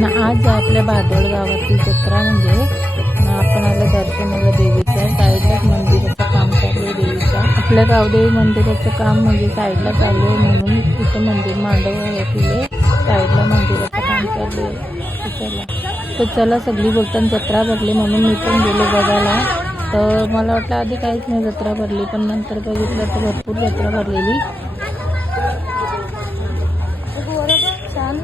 ना आज आपल्या भादोड गावातील जत्रा म्हणजे आपण आलं दर्शनाला देवीच्या साईडलाच मंदिराचं काम चालू आहे देवीच्या. आपल्या गावदेवी मंदिराचं काम म्हणजे साईडला चालू आहे म्हणून इथं मंदिर मांडव केले साईडला मंदिराचं काम चालू आहे. तर चला सगळी बोलताना जत्रा भरली म्हणून मी पण गेले बघायला. तर मला वाटलं आधी काहीच नाही जत्रा भरली पण नंतर बघितलं तर भरपूर जत्रा भरलेली. छान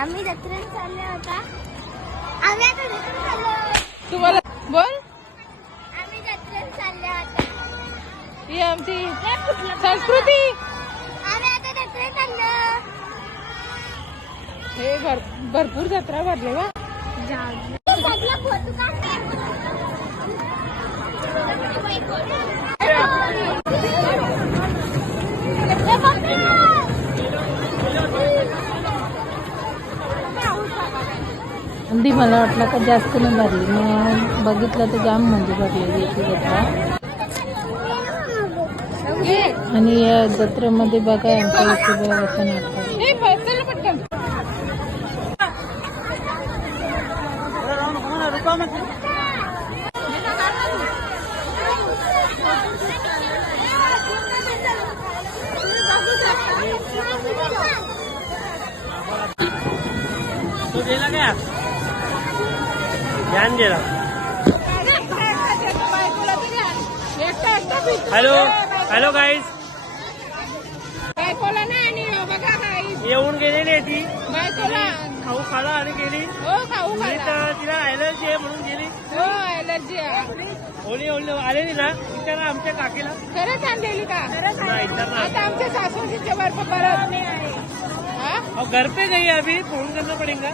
आम्ही जत्रेत चालले होता. आम्ही आता जत्रेत चाललो. तुम्हाला बोल. आम्ही जत्रेत चालले होता. ही आमची संस्कृती. आम्ही आता जत्रेत चाललो. हे भरपूर जत्रा भरले वा. अंदी मला वाटलं का जास्त नाही भरली मग बघितलं तर जाम म्हणजे भरलेली याची जत्रा. आणि या जत्रेमध्ये बघा आमच्या इथे असं नाटक. तो गेला क्या ध्यान गेला. हॅलो हॅलो गाईज येऊन गेलेली आहे ती खाऊ खाला आणि गेली. तर तिला ॲलर्जी आहे म्हणून गेली. ओली ओली आलेली ना विचारा आमच्या काकीला. खरंच आणलेली का? नाही आता आमच्या सासूजीच्या बर्फ परत और घर पे गई अभी फोन करना पड़ेगा.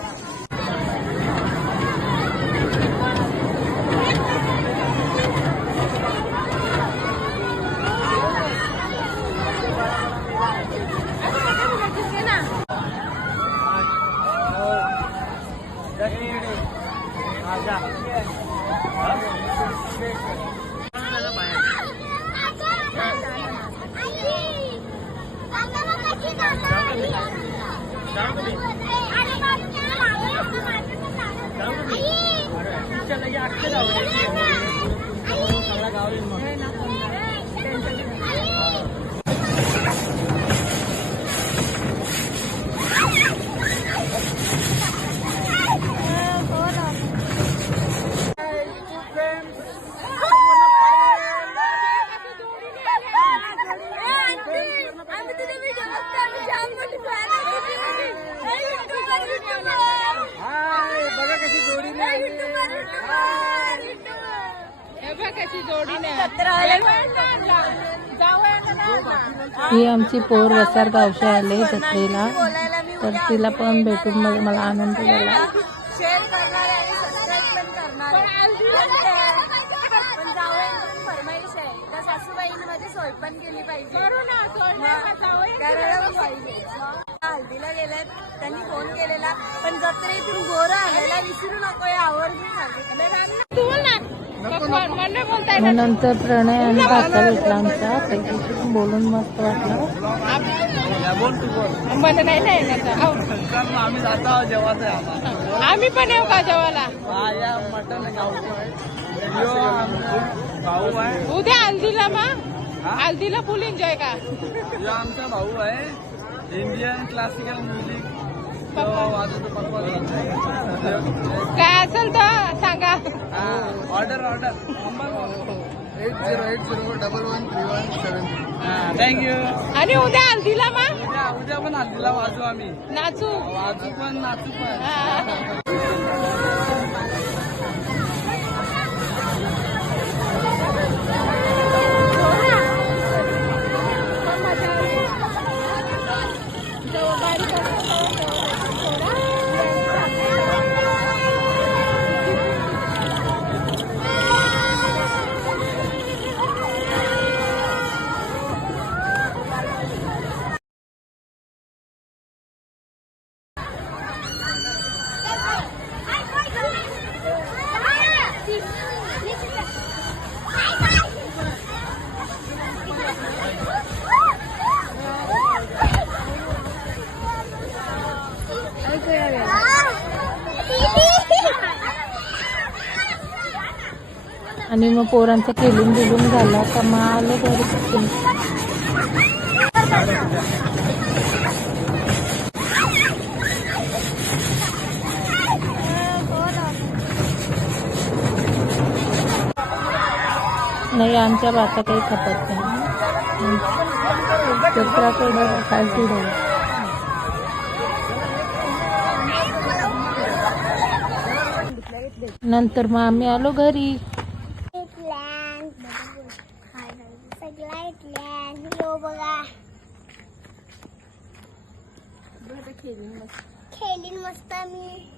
ही आमची पोर वसार गावशी आले जत्रेला तर तिला पण भेटून मला आनंद झाला. शेअर करणार आणि सबस्क्राईब पण करणार पण जावयाची फरमाईश आहे तर सासूबाईने माझी सोय पण केली पाहिजे. करायला पाहिजे. हल्दीला गेल्यात त्यांनी फोन केलेला पण जत्रेतून गोरं आणायला विसरू नको या आवर्जून मग नंतर प्रणय आणि भाचा भेटला आमचा त्याच्याशी पण बोलून मस्त वाटलं. आम्ही जातो जेवायचं. आम्ही पण येऊ का जेवायला? मटन भाऊ आहे उद्या हल्दीला मग हल्दीला फुल एन्जॉय का? आमचा भाऊ आहे इंडियन क्लासिकल म्युझिक वाजवतो. काय असेल तर सांगा. ऑर्डर 808011313173. थँक्यू. आणि उद्या हल्दीला मग उद्या पण हल्दीला वाजू आम्ही. नाचू नाचू पण. आणि मग पोरांचं खेळून बिलून झाला का मग आलं घरी. नाही आमच्या भाता काही खपत नाही. चक्राकडं काय पुढं नंतर मग आम्ही आलो घरी. खेळीन मस्त मी.